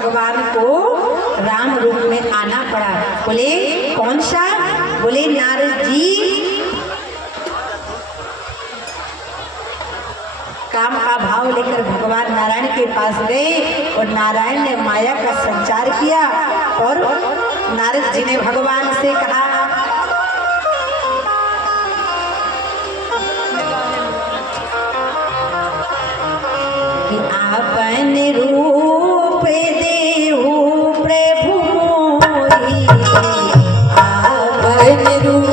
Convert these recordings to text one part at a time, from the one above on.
भगवान को राम रूप में आना पड़ा। बोले कौन सा? बोले नारद जी काम का भाव लेकर भगवान नारायण के पास गए और नारायण ने माया का संचार किया और नारद जी ने भगवान से कहा कि आपन रूप देहु प्रभु मोहि, आपन रूप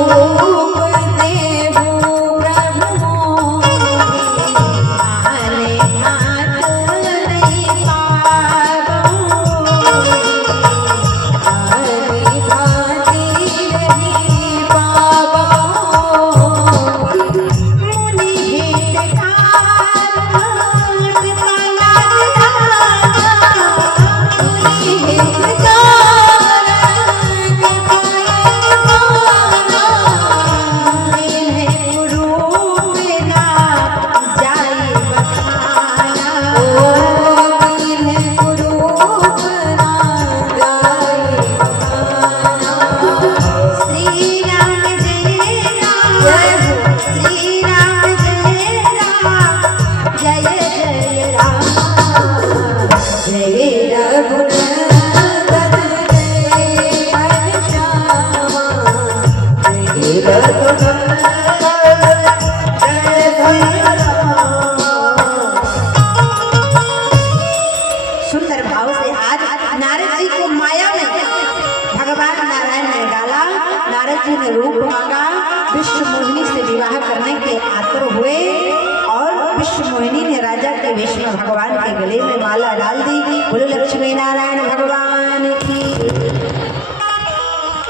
भगवान के गले में माला डाल दी। बोलो लक्ष्मी नारायण भगवान की।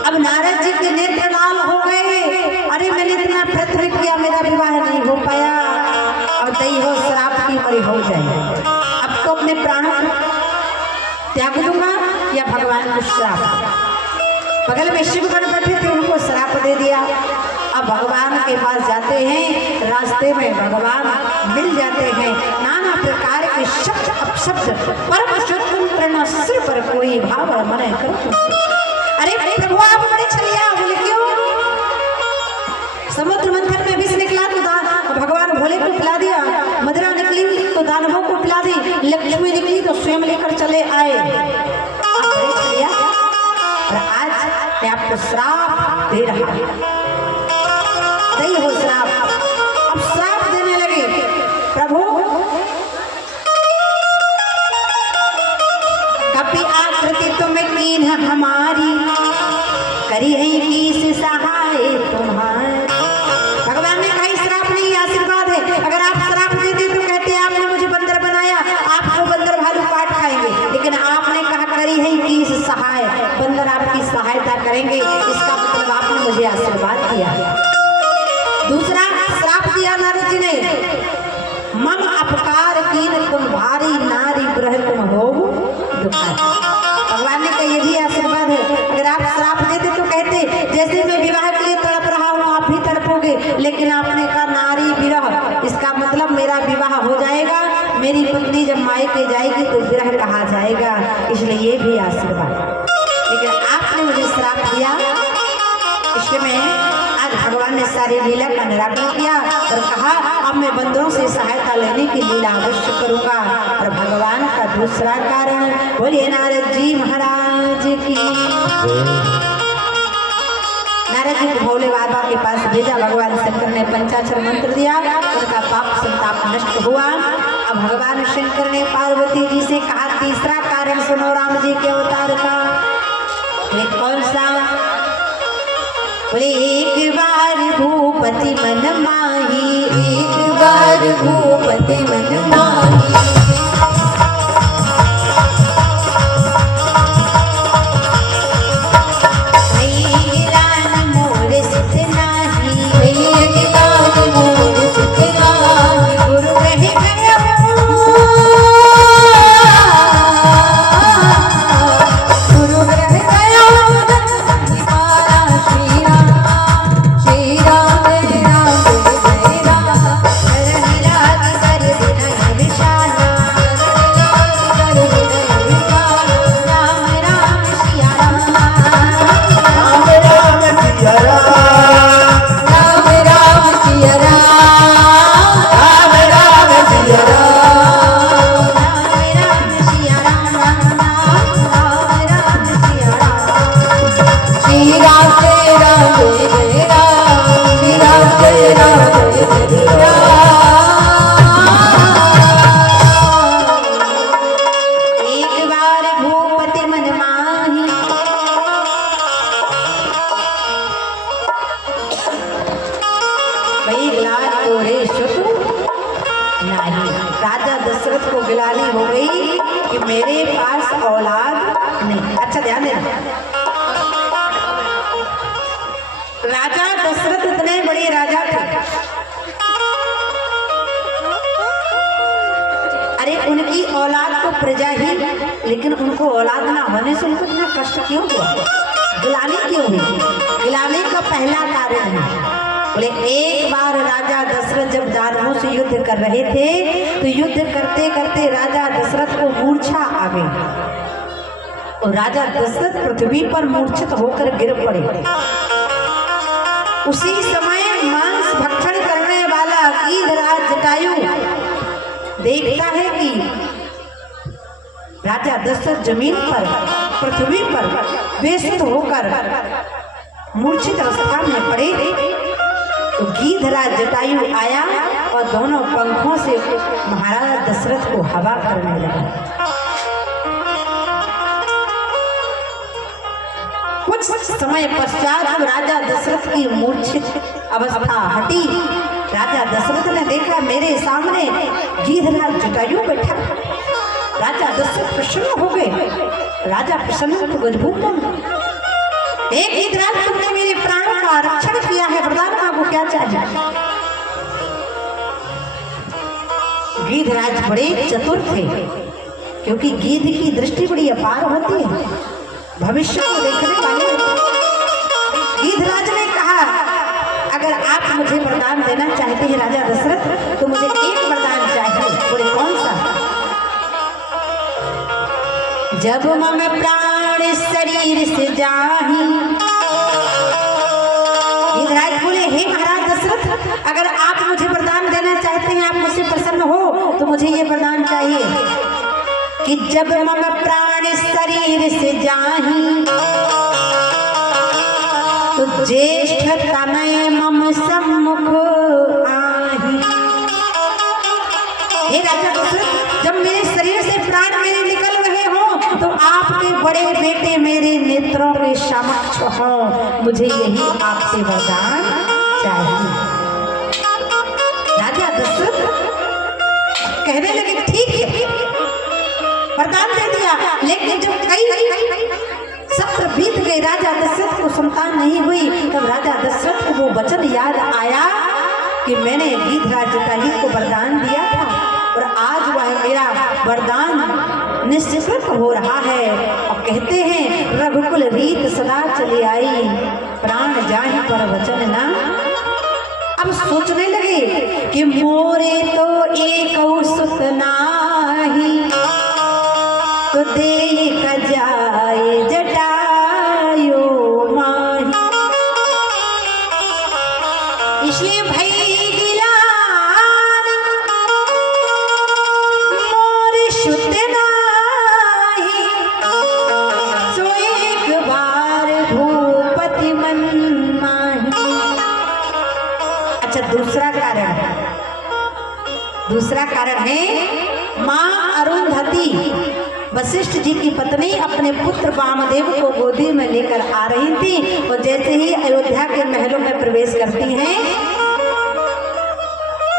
अब नारद जी के नेत्र लाल हो गए। अरे मैंने इतना प्रयत्न किया, मेरा विवाह नहीं हो पाया, अब दई हो श्राप की मरी हो जाए। अब तो अपने प्राणों त्याग दूंगा या भगवान को श्राप। बगल में शिवगण बैठे थे, उनको श्राप दे दिया। अब भगवान के पास जाते हैं, रास्ते में भगवान मिल जाते हैं। नाना प्रकार के शब्द अपशब्द परम स्वतंत्र न सिर पर कोई भाव मन कर। अरे प्रभु आप बड़े छलिया। बोले क्यों? समुद्र मंथन में विष निकला तो भगवान भोले को पिला दिया, मदिरा निकली तो दानवों को पिला दी, लक्ष्मी निकली तो स्वयं लेकर चले आए। आप बड़े छलिया। और आज मैं आपको श्राप दे रहा हूं। नहीं हो श्राप। अब श्राप देने लगे। प्रभु कपि आकृति तुम कीन हमारी, करी है किस सहाय तुम्हारी। भगवान ने कहा श्राप नहीं, आशीर्वाद है। अगर आप श्राप देते तो कहते आपने मुझे बंदर बनाया, आपको बंदर भालू काट खाएंगे। लेकिन आपने कहा करी है किस सहाय, बंदर आपकी सहायता करेंगे। इसका मतलब आपने मुझे आशीर्वाद दिया। दूसरा श्राप दिया नारद जी ने, मम अपकार कीन तुम भारी, नारी ग्रह तुम हो दुखारी। भगवान ने कहा ये भी आशीर्वाद है। अगर आप श्राप देते तो कहते जैसे मैं विवाह के लिए तड़प रहा हूँ आप भी तड़पोगे, लेकिन आपने कहा नारी विरह, इसका मतलब मेरा विवाह हो जाएगा, मेरी पत्नी जब मायके जाएगी तो विरह कहा जाएगा, इसलिए ये भी आशीर्वाद। लेकिन आपने मुझे श्राप दिया, इसलिए मैं भगवान ने सारी लीला का निराकरण किया और कहा अब मैं बंदरों से सहायता लेने की लीला अवश्य करूंगा। और भगवान का दूसरा कारण, बोलिए नारद जी महाराज की। नारद जी को भोले बाबा के पास भेजा। भगवान शंकर ने पंचाक्षर मंत्र दिया, उनका पाप संताप नष्ट हुआ। अब भगवान शंकर ने पार्वती जी से कहा तीसरा कारण सुनो राम जी के अवतार का। कौन सा? बोले एक बार भूपति मन माही, एक बार भूपति मन माही। राजा दशरथ को गिलानी हो गई कि मेरे पास औलाद नहीं। अच्छा ध्यान देना, राजा दशरथ इतने बड़े राजा थे, अरे उनकी औलाद तो प्रजा ही, लेकिन उनको औलाद ना होने से उनको इतना कष्ट क्यों हुआ, गिलानी क्यों हुई? गिलाने का पहला कारण है, बोले एक बार राजा दशरथ जब दानवों से युद्ध कर रहे थे तो युद्ध करते करते राजा दशरथ को मूर्छा आ गई और राजा दशरथ पृथ्वी पर मूर्छित होकर गिर पड़े। उसी समय मांस भक्षण करने वाला गीधराज जटायु देखता है कि राजा दशरथ जमीन पर पृथ्वी पर व्यस्त होकर मूर्छित अवस्था में पड़े, तो गीधराज जटायु आया और दोनों पंखों से महाराजा दशरथ को हवा करने लगा। कुछ समय पश्चात जब राजा दशरथ की मूर्छित अवस्था हटी, राजा दशरथ ने देखा मेरे सामने गीधराज जटायु बैठा। राजा दशरथ प्रसन्न हो गए। राजा प्रसन्न तो गजबूत, एक गीधराज तुमने मेरे प्राणों का रक्षण किया है, वरदान मांगो, क्या चाहिए? गीधराज बड़े चतुर थे, क्योंकि गीध की दृष्टि बड़ी अपार होती है, भविष्य को देखने वाले। गीधराज ने कहा अगर आप मुझे वरदान देना चाहते हैं राजा दशरथ, तो मुझे एक वरदान चाहिए। बोले कौन सा? जब मम प्राण शरीर से जाही। गीधराज बोले हे महाराज दशरथ, अगर आप मुझे वरदान देना चाहते हैं, आप मुझसे प्रसन्न हो, तो मुझे ये वरदान चाहिए कि जब मम प्राण शरीर से जाही तो ज्येष्ठ तनय मम सम्मुख आही। हे राजा दशरथ, जब मेरे शरीर से प्राण मेरे निकल रहे हो तो आपके बड़े बेटे मेरे नेत्रों के समक्ष हो, मुझे यही आपसे वरदान चाहिए। राजा दशरथ कहने लगे ठीक है, वरदान दे दिया। लेकिन जब कई सत्र बीत गए, राजा दशरथ को संतान नहीं हुई, तब राजा दशरथ को वो वचन याद आया कि मैंने गीधराज जटायु को वरदान दिया था और आज वह मेरा वरदान निश्चित हो रहा है। और कहते हैं रघुकुल रीत सदा चली आई, प्राण जाहि पर वचन ना। अब सोचने लगे कि मोरे तो एक सुत नाही, तो दे का जाए जटायु माही। इसलिए भाई दूसरा कारण है मां अरुंधति वशिष्ठ जी की पत्नी अपने पुत्र वामदेव को गोदी में लेकर आ रही थी और जैसे ही अयोध्या के महलों में प्रवेश करती हैं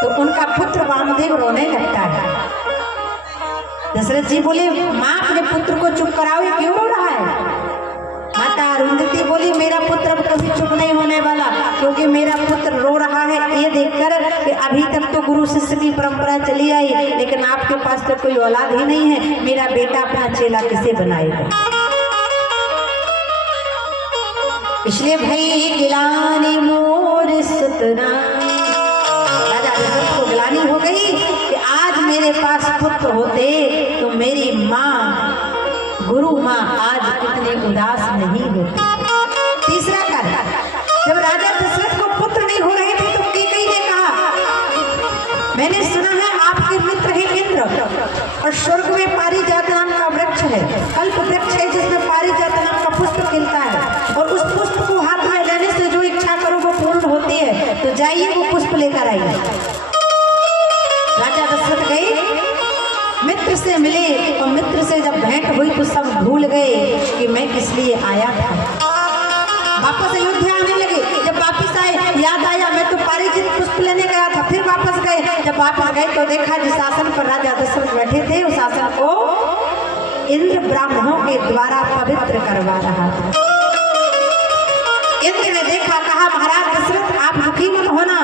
तो उनका पुत्र वामदेव रोने लगता है। दशरथ जी बोले माँ अपने पुत्र को चुप कराओ, ये क्यों रो रहा है? माता अरुंधति बोली मेरा पुत्र अब कभी चुप नहीं होने वाला, क्योंकि मेरा पुत्र रो रहा है ये देखकर कि अभी तक तो गुरु शिष्य की परंपरा चली आई, लेकिन आपके पास तो कोई औलाद ही नहीं है, मेरा बेटा अपना चेला किसे बनाएगा? इसलिए भाई गिलानी मोर सतना, राजा दशरथ को गिलानी हो गई कि आज मेरे पास पुत्र होते तो मेरी माँ गुरु माँ आज इतने उदास नहीं होती। तीसरा कारण, जब राजा दशरथ को पुत्र नहीं हो रहे थे तो कैकेयी ने कहा मैंने सुना है आपके मित्र हैं इंद्र और स्वर्ग में पारिजात नाम का वृक्ष है, कल्प वृक्ष है जिसमें पारिजात नाम का पुष्प खिलता है और उस पुष्प को हाथ में लेने से जो इच्छा करो वो पूर्ण होती है, तो जाइए वो पुष्प लेकर आइए। से जब भेंट हुई तो सब भूल गए कि मैं किस लिए आया था। वापस अयोध्या आने लगे। जब वापस आए याद आया मैं तो पारिजात पुष्प लेने गया था। फिर वापस गए। जब वापस गए तो देखा जिस आसन पर राजा दशरथ बैठे थे उस आसन को इंद्र ब्राह्मणों के द्वारा पवित्र करवा रहा था। इंद्र ने देखा, कहा महाराज दशरथ आप दुखी मत होना,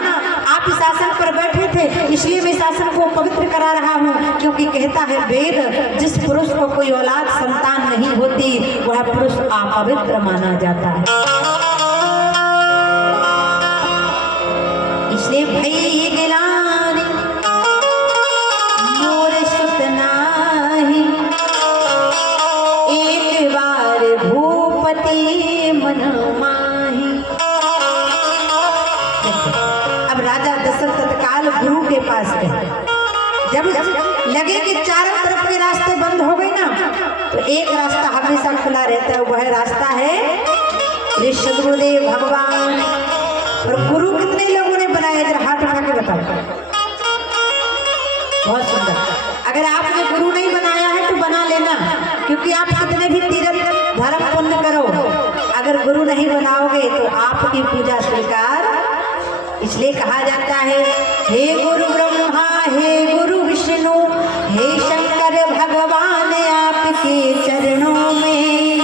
आप इस आसन पर बैठे थे इसलिए मैं इस आसन को पवित्र करा रहा हूँ, क्योंकि कहता है वेद जिस पुरुष को कोई औलाद संतान नहीं होती वह पुरुष अपवित्र माना जाता है। इसलिए भई गिलानी मोर सुत नाही, एक बार भूपति मन माही। अब राजा दशरथ तत्काल गुरु के पास गए। जब लगे कि चारों तरफ के रास्ते बंद हो गए ना, तो एक रास्ता हमेशा खुला रहता है, वह रास्ता है श्री सद्गुरुदेव भगवान। और गुरु कितने लोगों ने बनाया, जरा हाथ उठा के बताओ। बहुत सुंदर। अगर आपने गुरु नहीं बनाया है तो बना लेना, क्योंकि आप कितने भी तीर्थ धर्म पुण्य करो, अगर गुरु नहीं बनाओगे तो आपकी पूजा स्वीकार। इसलिए कहा जाता है हे गुरु ब्रह्मा हे गुरु विष्णु हे शंकर भगवान आपके चरणों में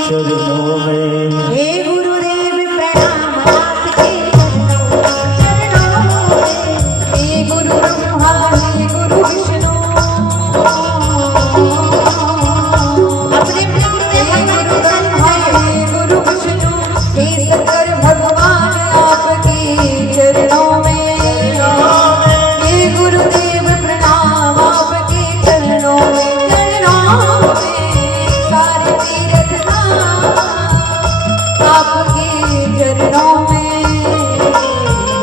हे गुरुदेव प्रणाम आपके चरणों में। हे गुरु ब्रह्मा हे गुरु विष्णु अपने गुरु ब्रह्मा हे गुरु विष्णु हे शंकर भगवान आपके चरणों में। हे गुरुदेव प्रणाम आपके चरणों में, चरणों में सारे तीर्थ धाम आपके चरणों में।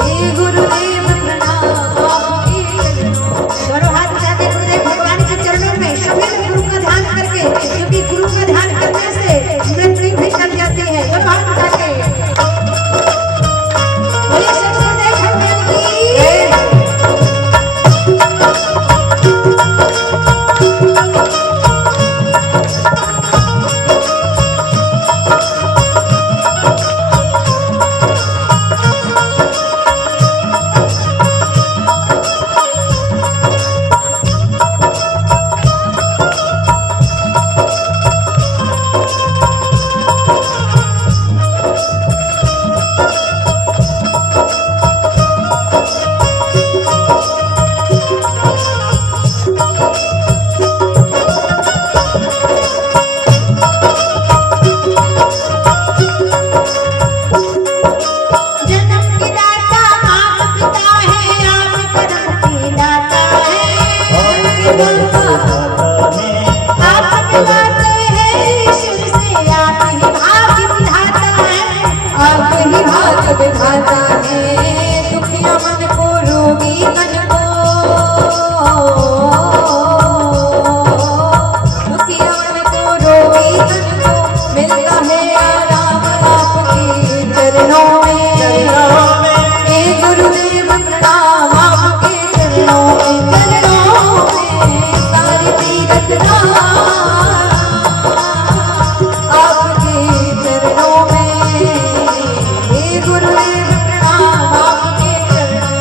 हे गुरुदेव प्रणाम आपके चरणों में। दोनों हाथ उठाते गुरुदेव भगवान के चरणों में, सभी गुरु का ध्यान करके, क्योंकि गुरु का ध्यान करने से मृत्यु भी टल जाती है। दोनों हाथ उठाते विधाता है, दुखिया मन को रोगी मन को, दुखिया मन को रोगी मन को मिलता है आराम आपके चरणों में। हे गुरुदेव प्रणाम आपके चरणों में, चरणों में सारे तीर्थ धाम आपके चरणों में। गुरुदेव प्रणाम आपके चरणों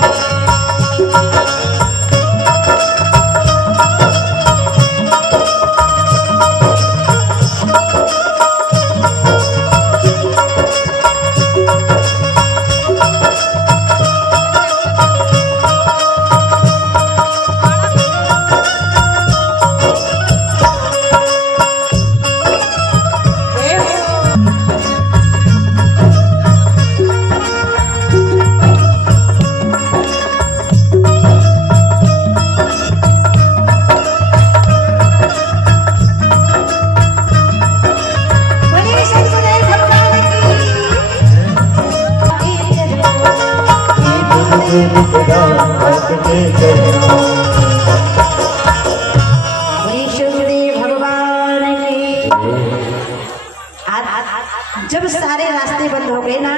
भगवान की। जब सारे रास्ते बंद हो गए ना,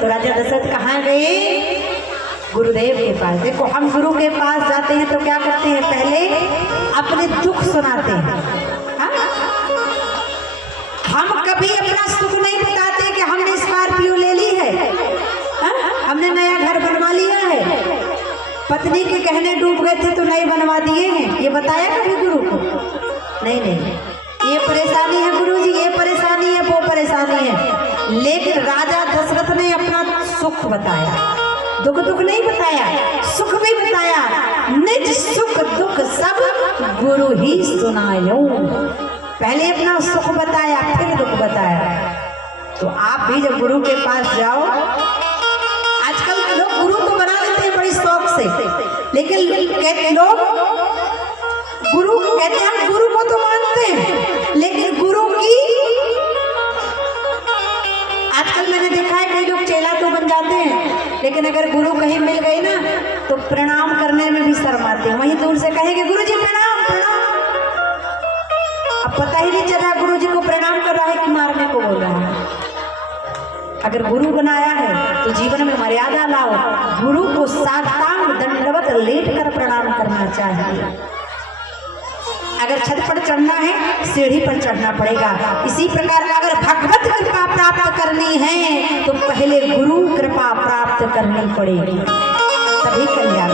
तो राजा दशरथ कहाँ गए? गुरुदेव के पास। देखो हम गुरु के पास जाते हैं तो क्या करते हैं, पहले अपने दुख सुनाते हैं। हाँ? हम कभी अपना सुख नहीं बताते कि हमने स्कॉर्पियो ले ली है, हमने नया घर बनवा लिया है, पत्नी के कहने डूब गए थे तो नए बनवा दिए हैं, ये बताया कभी गुरु को? नहीं नहीं, ये परेशानी है गुरुजी, ये परेशानी है, वो परेशानी है। लेकिन राजा दशरथ ने अपना सुख बताया, दुख दुख नहीं बताया, सुख भी बताया। निज सुख दुख सब गुरु ही सुनायो। पहले अपना सुख बताया फिर दुख बताया। तो आप भी जब गुरु के पास जाओ, आजकल के लोग गुरु तो बना लेते हैं बड़ी शौक से, लेकिन कहते लोग गुरु कहते हैं हम गुरु को तो मानते हैं, लेकिन गुरु की आजकल मैंने देखा है कई लोग चेला तो बन जाते हैं, लेकिन अगर गुरु कहीं मिल गई ना तो प्रणाम करने में भी शर्माते हैं। वहीं दूर से कहेंगे गुरु जी प्रणाम प्रणाम। अब पता ही नहीं चल रहा गुरु जी को प्रणाम कर रहा है कि मारने को बोल रहा है। अगर गुरु बनाया है तो जीवन में मर्यादा लाओ, गुरु को साष्टांग दंडवत लेट कर प्रणाम करना चाहिए। अगर छत पर चढ़ना है सीढ़ी पर चढ़ना पड़ेगा। इसी प्रकार अगर भगवत कृपा प्राप्त करनी है तो पहले गुरु कृपा प्राप्त करनी पड़ेगी, तभी कल्याण।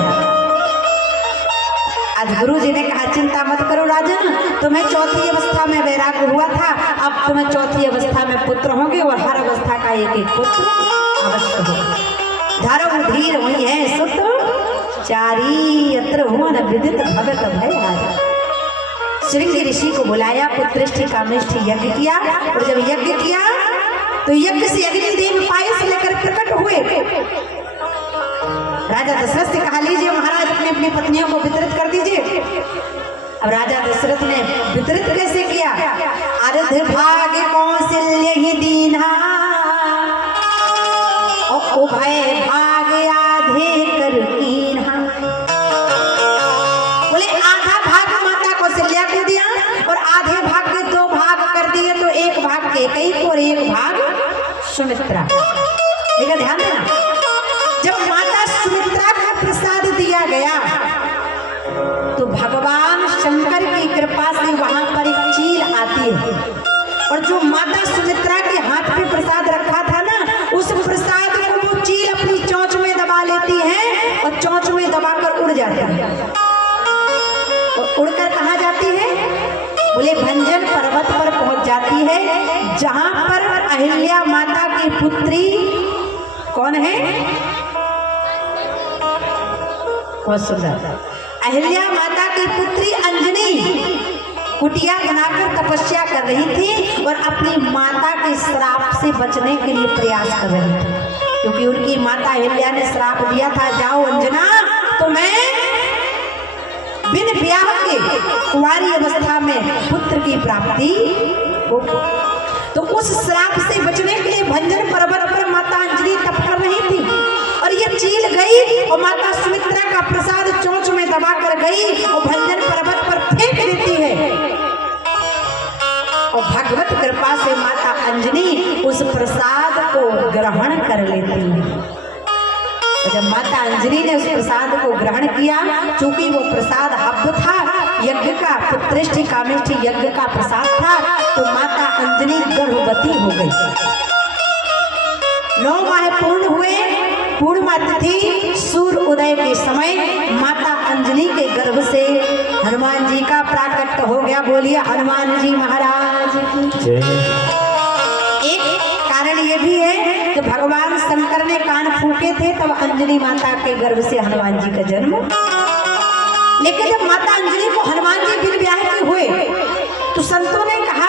आज गुरु जी ने कहा चिंता मत करो राजन, तुम्हें चौथी अवस्था में वैराग्य हुआ था, अब तुम्हें चौथी अवस्था में पुत्र होंगे और हर अवस्था का एक एक पुत्र अवश्य हो। धर्म धीर वही है सुत चारी यत्र हुआ विदित भगत भय आजा। श्रृंग ऋषि को बुलाया, पुत्रेष्टि कामेष्टि यज्ञ किया, और जब यज्ञ किया तो यज्ञ से अग्निदेव पायस लेकर प्रकट हुए। राजा दशरथ से कहा लीजिए महाराज अपने अपनी पत्नियों को वितरित कर दीजिए। अब राजा दशरथ ने वितरित कैसे किया? अर्ध भाग कौशल्य ही दीना और उभय भाग आधे कर कीन्हा। बोले आधा भाग माता कौशल्या को दिया और आधे भाग के दो भाग कर दिए, तो एक भाग कैकेयी को और एक भाग सुमित्रा। देखा ध्यान देना, जब माता सुमित्रा को प्रसाद दिया गया तो भगवान शंकर की कृपा से वहां पर एक चील आती है, और जो माता सुमित्रा के हाथ पे प्रसाद रखा था ना, उस प्रसाद को वो चील अपनी चोंच में दबा लेती है और चोंच में दबाकर उड़ जाती है। और उड़कर कहाँ जाती है? बोले भंजन पर्वत पर पहुंच जाती है, जहां पर अहिल्या माता की पुत्री कौन है? बहुत सुंदर, अहिल्या माता की पुत्री अंजनी कुटिया बनाकर तपस्या कर रही थी और अपनी माता के श्राप से बचने के लिए प्रयास कर रही थी, क्योंकि उनकी माता अहिल्या ने श्राप दिया था जाओ अंजना तुम्हें बिन ब्याह के कुंवारी अवस्था में पुत्र की प्राप्ति हो। तो उस श्राप से बचने के लिए भंजन पर्वत पर माता अंजनी तप कर रही थी, और ये चील गई और माता सुमित्रा का प्रसाद चोंच में दबा कर गई और भंजन पर्वत पर फेंक देती है, और भगवत कृपा से माता अंजनी उस प्रसाद को ग्रहण कर लेती है। जब माता अंजनी ने उस प्रसाद को ग्रहण किया, चूंकि वो प्रसाद हव्य था, यज्ञ का पुत्रेष्टि कामेष्टि यज्ञ का प्रसाद था, तो माता अंजनी गर्भवती हो गई। 9 माह पूर्ण हुए, पूर्णिमा तिथि सूर्य उदय के समय माता अंजनी के गर्भ से हनुमान जी का प्राकट्य हो गया। बोलिए हनुमान जी महाराज की। एक कारण ये भी है कि भगवान शंकर ने कान फूके थे तब अंजनी माता के गर्भ से हनुमान जी का जन्म। लेकिन जब माता अंजनी को हनुमान जी बिन ब्याह के हुए तो संतों ने कहा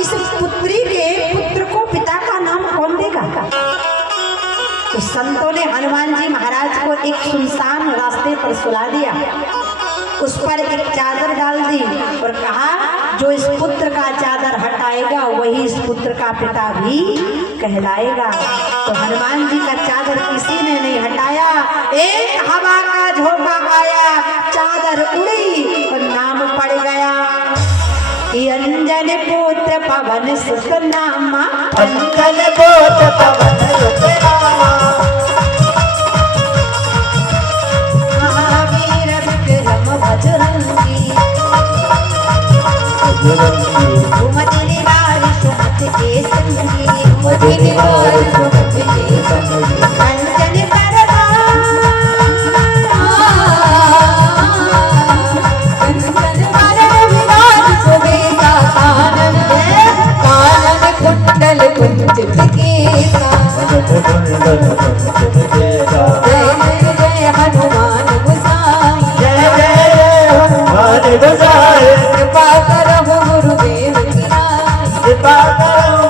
इस पुत्री के पुत्र को पिता का नाम कौन देगा? तो संतों ने हनुमान जी महाराज को एक सुनसान रास्ते पर सुला दिया, उस पर एक चादर डाल दी और कहा जो इस पुत्र का चादर हटाएगा वही इस पुत्र का पिता भी कहलाएगा। तो हनुमान जी का चादर किसी ने नहीं हटाया, एक हवा का झोंका आया, चादर उड़ी और नाम पड़ गया अंजन पुत्र पवन सुत नामा। अंजन पुत्र पवन सुत नामा, महावीर विक्रम बजरंगी, सुमति निवारि सुमति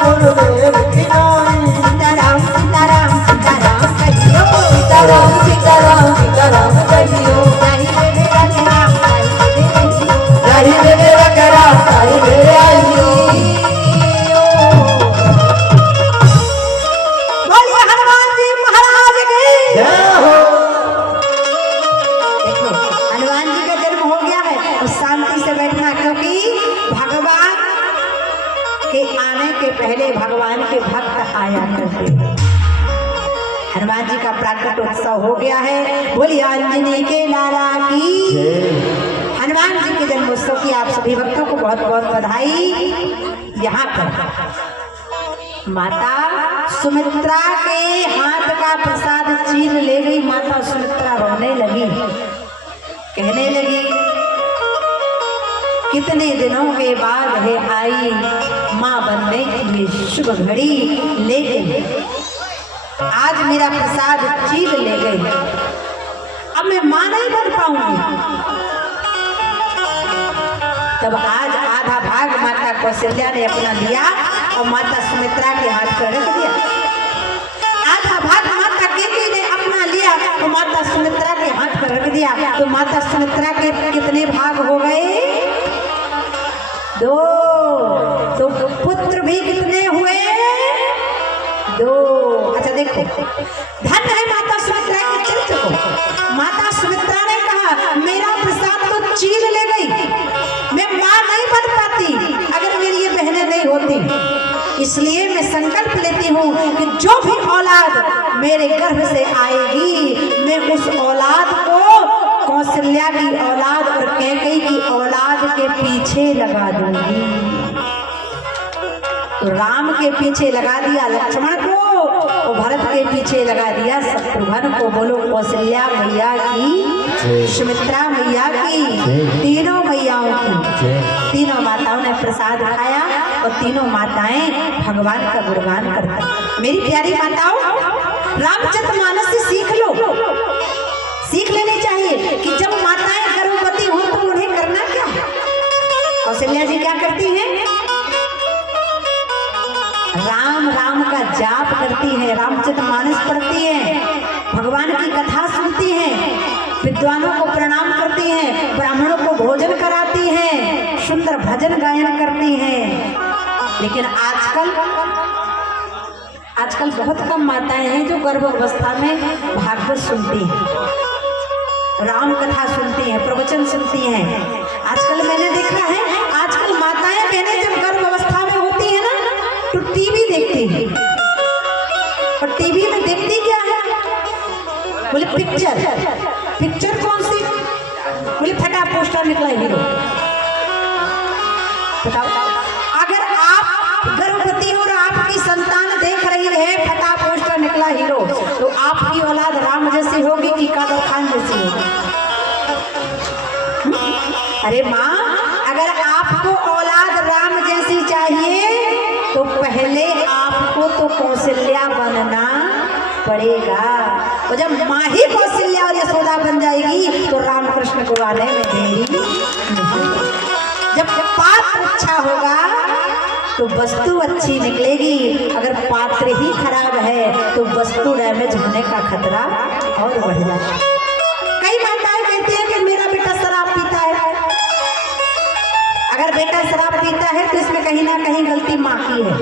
गुरुदेव की नाई। सीताराम सीताराम सीताराम कहियो सीताराम सीताराम सीताराम कहियो। जाहि देवे राम जाहि देवे रहियो। जाहि देवे राम ताहि देवे आइयो। बोलिए हनुमान जी महाराज की। जय हो। देखो हनुमान जी का जन्म हो गया है और शांति से बैठना, क्योंकि भगवान के आने के पहले भगवान के भक्त आया करते हैं। हनुमान जी का प्राकट उत्सव हो गया है। बोलिए आंजनेय के लाला की। हनुमान जी के जन्मोत्सव की आप सभी भक्तों को बहुत बहुत बधाई। यहाँ पर माता सुमित्रा के हाथ का प्रसाद चीर ले गई। माता सुमित्रा रोने लगी, कहने लगी कितने दिनों के बाद है आई माँ बनने की ये शुभ घड़ी, लेकिन आज मेरा प्रसाद चीर ले गई, अब मैं माँ नहीं बन पाऊंगी। तब आज आधा भाग माता कौशल्या ने अपना लिया और माता सुमित्रा के हाथ पर रख दिया। आधा भाग माता केकई ने अपना लिया और माता सुमित्रा के हाथ पर रख दिया। तो माता सुमित्रा के कितने भाग हो गए? 2। तो पुत्र भी कितने हुए? 2। अच्छा देखो, धन है माता सुमित्रा के चरित्र को। माता सुमित्रा ने कहा मेरा प्रसाद तो चीर ले गई, मैं मां नहीं बन पाती अगर मेरी ये बहनें नहीं होती। इसलिए मैं संकल्प लेती हूँ कि जो भी औलाद मेरे गर्भ से आएगी, मैं उस औलाद को कौशल्या की औलाद और कैकेयी की औलाद के पीछे लगा दूंगी। तो राम के पीछे लगा दिया लक्ष्मण को और भरत के पीछे लगा दिया शत्रुघ्न को। बोलो कौशल्या मैया की, सुमित्रा मैया की, तीनों मैयाओं की। तीनों माताओं ने प्रसाद खाया और तीनों माताएं भगवान का गुणगान करती। मेरी प्यारी माताओं, रामचरितमानस से सीख लो, सीख लेनी चाहिए कि जब माताएं गर्भवती हो तो उन्हें करना क्या। कौशल्या जी क्या करती हैं? राम राम का जाप करती है, रामचरितमानस पढ़ती है, भगवान की कथा सुनती हैं, विद्वानों को प्रणाम करती हैं, ब्राह्मणों को भोजन कराती हैं, सुंदर भजन गायन करती हैं। लेकिन आजकल बहुत कम माताएं हैं जो गर्भ अवस्था में भागवत सुनती हैं, राम कथा सुनती हैं, प्रवचन सुनती हैं। आजकल मैंने देखा है, आजकल माताएं बहनें जब गर्भ अवस्था में होती है ना तो टीवी देखती है। और टीवी में देखती क्या है? बोले पिक्चर। पिक्चर कौन सी? बोले फटा पोस्टर निकला हीरो। बताओ, अगर आप गर्भवती हो और आपकी संतान देख रही है फटा पोस्टर निकला हीरो, तो आपकी औलाद राम जैसी होगी कि कादर खान जैसी होगी? अरे माँ, अगर आपको औलाद राम जैसी चाहिए तो पहले आपको तो कौशल्या बनना पड़ेगा। और जब माँ ही कौशल्या और यशोदा बन जाएगी तो रामकृष्ण को आने में देरी नहीं। जब पात्र अच्छा होगा तो वस्तु अच्छी निकलेगी, अगर पात्र ही खराब है तो वस्तु डैमेज होने का खतरा और बढ़ जाता है। कई माताएं कहती हैं कि मेरा बेटा शराब पीता है। अगर बेटा शराब पीता है तो इसमें कहीं ना कहीं गलती माँ की है।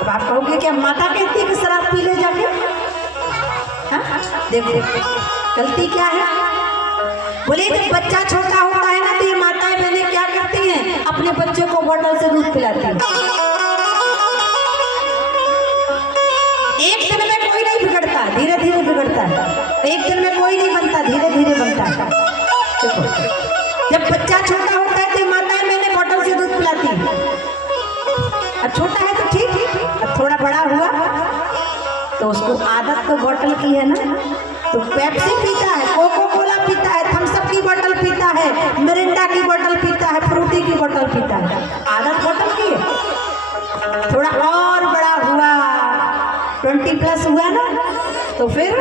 अब आप कहोगे कि माता कहती है कि शराब पी ले जाके? हाँ? देखो गलती क्या है। बोले जब बच्चा छोटा होता है ना तो ये माताएं बहनें क्या करती हैं? अपने बच्चे को बोतल से दूध पिलाती हैं। एक दिन में कोई नहीं बिगड़ता, धीरे धीरे बिगड़ता है। एक दिन में कोई नहीं बनता, धीरे धीरे बनता है। देखो जब बच्चा छोटा होता है तो माताएं मैंने बोतल से दूध पिलाती है। अब छोटा है तो ठीक, अब थोड़ा बड़ा हुआ तो उसको आदत तो बोतल की है ना, तो पेप्सी पीता है, कोको कोला पीता है, थम्स अप की बोतल पीता है, मिरिंडा की बोतल पीता है, फ्रूटी की बोतल पीता है। आदत बोतल की है। थोड़ा और बड़ा हुआ, 20+ हुआ ना, तो फिर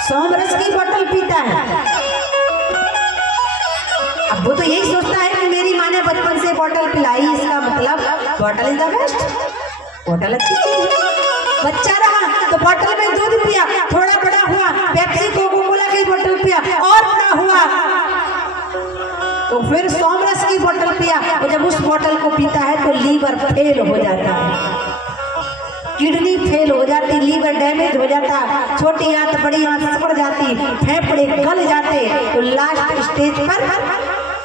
100 रस की बोतल पीता है। अब वो तो यही सोचता है कि मेरी माँ ने बचपन से बॉटल पिलाई, इसका मतलब bottle is the best, bottle अच्छी चीज है। बच्चा रहा तो बॉटल में दूध पिया, थोड़ा बड़ा हुआ पेप्सी कोको कोला की बोतल पिया, और बड़ा हुआ तो फिर सोमरस की बोतल पिया। और जब उस बोतल को पीता है तो लीवर फेल हो जाता है, किडनी फेल हो जाती, लीवर डैमेज हो जाता, छोटी आंत बड़ी आंत सिकुड़ जाती, फेफड़े गल जाते, तो लास्ट स्टेज पर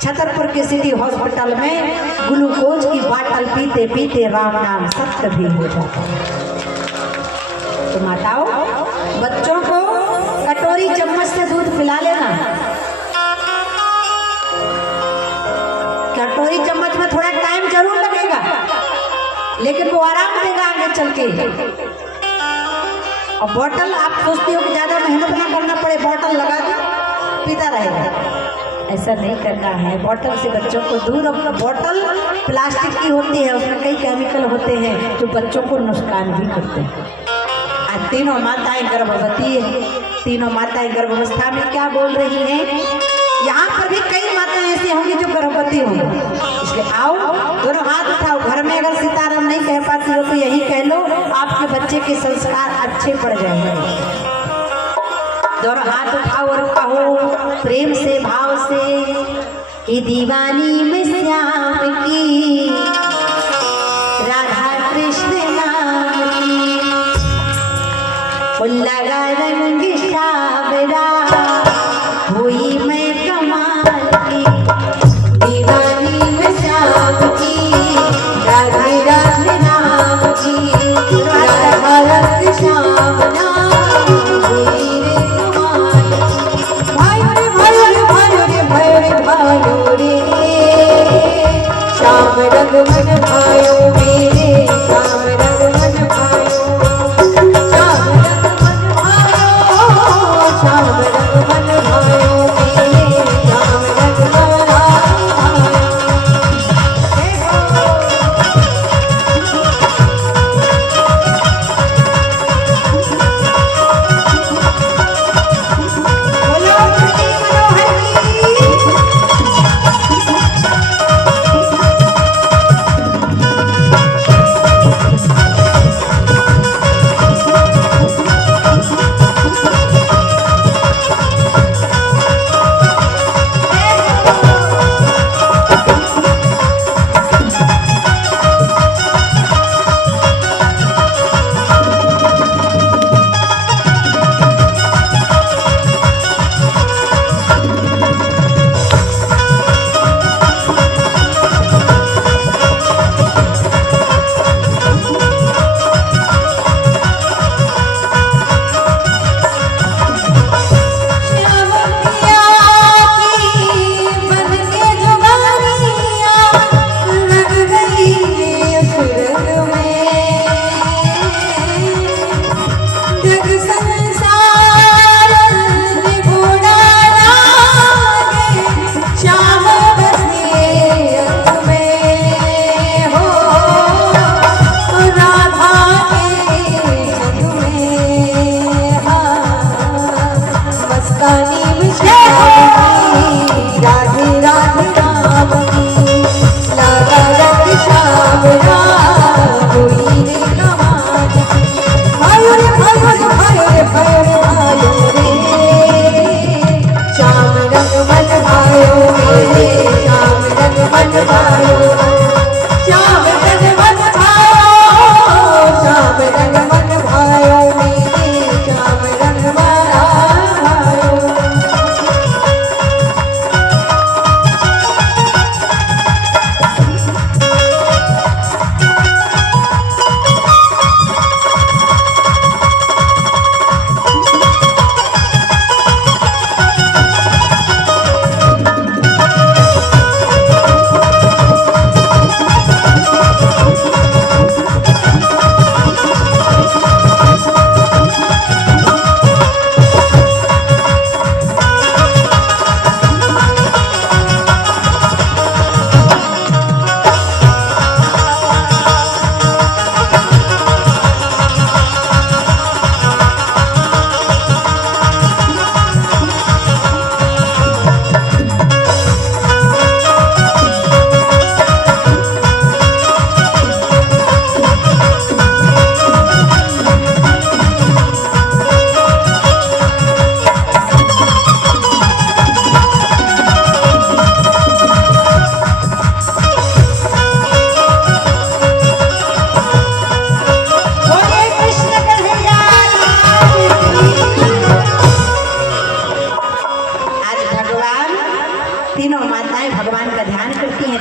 छतरपुर के सिटी हॉस्पिटल में ग्लूकोज की बोतल पीते पीते राम नाम सत्य भी हो जाता है। तो माताओं, बच्चों को कटोरी चम्मच से दूध पिला लेना। कटोरी चम्मच में थोड़ा टाइम जरूर लगेगा, लेकिन वो आराम देगा आगे चल के। और बोतल आप सोचती हो कि ज्यादा मेहनत ना करना पड़े, बोतल लगा दो पीता रहेगा, ऐसा नहीं करना है। बोतल से बच्चों को दूर। अपना बोतल प्लास्टिक की होती है, उसमें कई केमिकल होते हैं जो बच्चों को नुकसान भी करते हैं। आज तीनों माताएं गर्भवती है, तीनों माताएं गर्भावस्था में क्या बोल रही हैं? यहाँ पर भी कई माताएं ऐसी होंगी जो गर्भवती होंगी, इसलिए आओ दोनों हाथ उठाओ। घर में अगर सीताराम नहीं कह पाती हो तो यही कह लो, आपके बच्चे के संस्कार अच्छे पड़ जाएंगे। दोनों हाथ उठाओ और कहो प्रेम से भाव से कि दीवानी में श्याम की, राधा कृष्ण नाम की, लगा रंग सावरा हुई मैं कमाल की, दीवानी में श्याम की, राधे राधे नाम की, राधा रंग श्याम नाम हुई रे कमाल। भाई रे भाई रे भाई रे भाई रे भाई रे,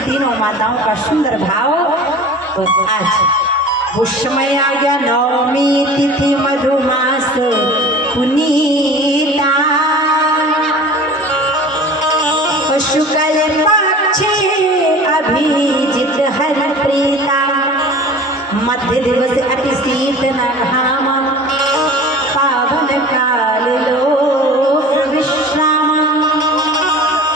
तीनों माताओं का सुंदर भाव। और आज पुष्यमय आ गया नवमी तिथि मधुमास पुनीता, शुक्ल पक्षे अभिजित हर प्रीता, मध्य दिवस अति शीत न घाम, पावन काल लोक विश्राम।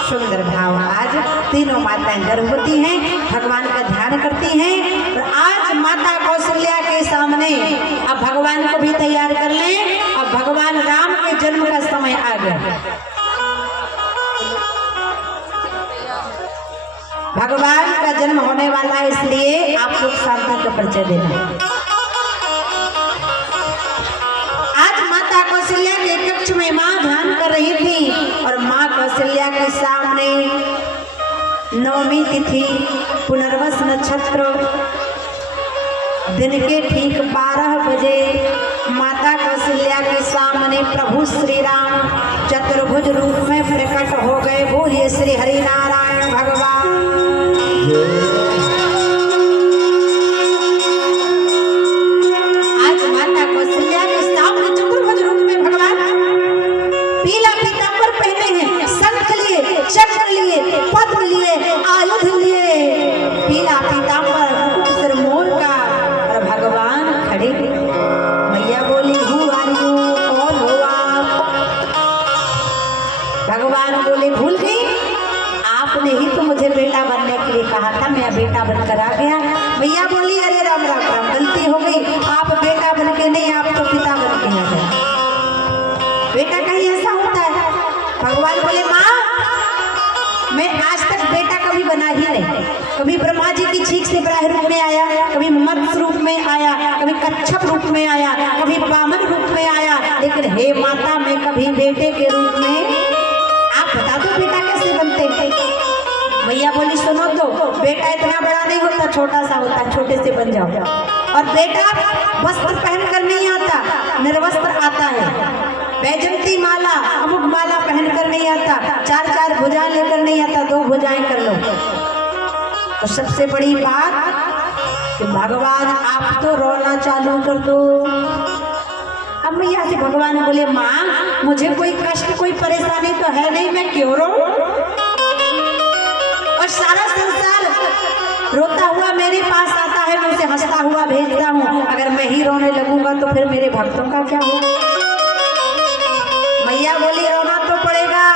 सुंदर भाव। आज तीनों माताएं गर्भवती हैं, भगवान का ध्यान करती हैं। और आज माता कौशल्या के सामने अब भगवान को भी तैयार कर लें। अब भगवान राम के जन्म का समय आ गया। भगवान का जन्म होने वाला है, इसलिए आप लोग शांता का परिचय देना। आज माता कौशल्या के कक्ष में माँ ध्यान कर रही थी और माँ कौशल्या के सामने नवमी तिथि पुनर्वस नक्षत्र दिन के ठीक 12 बजे माता कौशल्या के सामने प्रभु श्री राम चतुर्भुज रूप में प्रकट हो गए। बोलिए श्री हरि नारायण भगवान। आज माता कौशल्या के सामने चतुर्भुज रूप में भगवान पीला पीतांबर पहने हैं, शंख लिए, चक्र लिए, पद्म लिए, आयुध लिए, पीला पीतांबर मुकुट सिर मोर का। और भगवान खड़े। मैया बोली हूँ आर यू, कौन हो आप? भगवान बोले भूल गई, आपने ही तो मुझे बेटा बनने के लिए कहा था, मैं बेटा बनकर आ गया। मैया बोली अरे राम राम राम, गलती हो गई, आप बेटा बन के नहीं, आप तो पिता बन के आ गए। बेटा कहीं ऐसा होता है? भगवान बोले माँ, मैं आज तक बेटा कभी बना ही नहीं। कभी ब्रह्मा जी की छींक से बराह रूप में आया, कभी मत्स्य रूप में आया, कभी कच्छप रूप में आया, कभी वामन रूप में आया, लेकिन हे माता मैं कभी बेटे के रूप में। आप बता दो बेटा कैसे बनते हैं? मैया बोली सुनो तो, बेटा इतना बड़ा नहीं होता, छोटा सा होता, छोटे से बन जाओ। और बेटा वस्त्र पहन कर नहीं आता, निर्वस्त्र आता है। वैजंती माला, अमुक माला पहन कर नहीं आता, 4 भुजाएं लेकर नहीं आता, 2 भुजाएं कर लो। और सबसे बड़ी बात कि भगवान आप तो रोना चालू कर दो। अब मैया से भगवान बोले माँ, मुझे कोई कष्ट कोई परेशानी तो है नहीं, मैं क्यों रो? और सारा संसार रोता हुआ मेरे पास आता है, मैं उसे हंसता हुआ भेजता हूँ। अगर मैं ही रोने लगूंगा तो फिर मेरे भक्तों का क्या होगा? मैया बोली रोना तो पड़ेगा,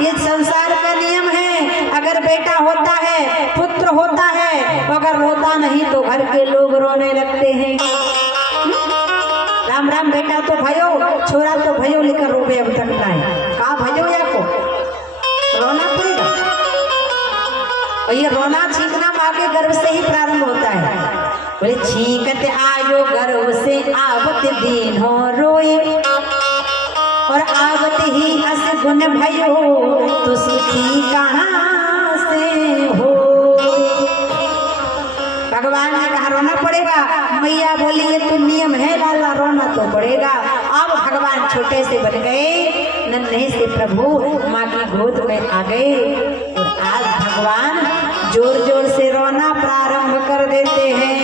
ये संसार का नियम है। अगर बेटा होता है, पुत्र होता है, तो अगर रोता नहीं तो घर के लोग रोने लगते हैं। राम राम बेटा तो भयो, छोरा तो भयो, लेकर रोवे अब तक ना है। कहा भयो या को रोना पड़ेगा। और ये रोना छींकना माँ के गर्भ से ही प्रारंभ होता है। बोले छींकत आयो गर्भ से आवत दीन हो रोए, और आवत ही अस गुण भयो तो सुखी कहाँ से हो। भगवान ने कहा रोना पड़ेगा। मैया बोली ये तो नियम है लाला, रोना तो पड़ेगा। अब भगवान छोटे से बन गए, नन्हे से प्रभु माँ की गोद में आ गए। और आज भगवान जोर जोर से रोना प्रारंभ कर देते हैं।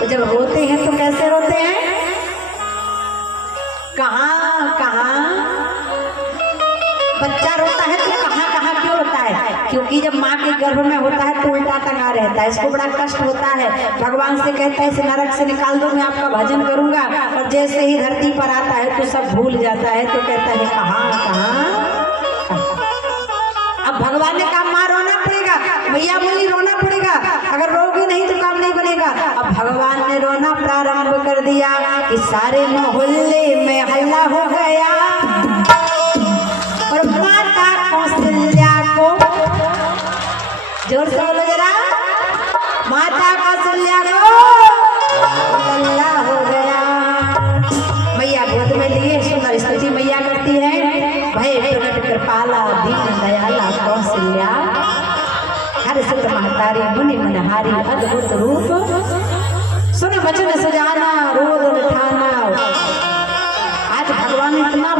तो जब रोते हैं तो कैसे रोते हैं? कहाँ कहाँ बच्चा रोता है तो कहाँ कहाँ क्यों रोता है? क्योंकि जब माँ के गर्भ में होता है तो उल्टा टंगा रहता है, इसको बड़ा कष्ट होता है। भगवान से कहता है इसे नरक से निकाल दो, मैं आपका भजन करूंगा। और जैसे ही धरती पर आता है तो सब भूल जाता है, तो कहता है कहाँ कहाँ। अब भगवान ने कहा माँ रोना पड़ेगा। मैया बोली रोना पड़ेगा, अगर रोगी नहीं तो काम नहीं बनेगा। अब भगवान ने रोना प्रारंभ कर दिया कि सारे मोहल्ले में हल्ला हो गया। और माता कौशल्या को जोर से बोलो जरा, माता कौशल्या को हल्ला हो गया। मैया गोद में लिए सुंदर स्तुति मैया करती है। भय प्रकट कृपाला दीन दयाला कौशल्या, हर सुत महतारी मुनि मनहारी अद्भुत रूप, सुन वचन सजाना रोदन ठाना। आज भगवान इतना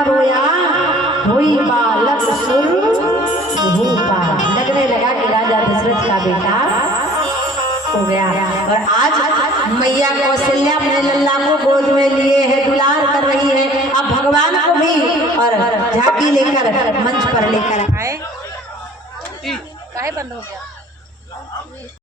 रोया, हुई बालक सुर भूपा। लगने लगा कि राजा दशरथ का बेटा हो गया। और आज मैया कौशल्या अपने लल्ला को गोद में लिए है, दुलार कर रही है। अब भगवान को भी और झांकी लेकर मंच पर लेकर आए। काहे बंद हो गया?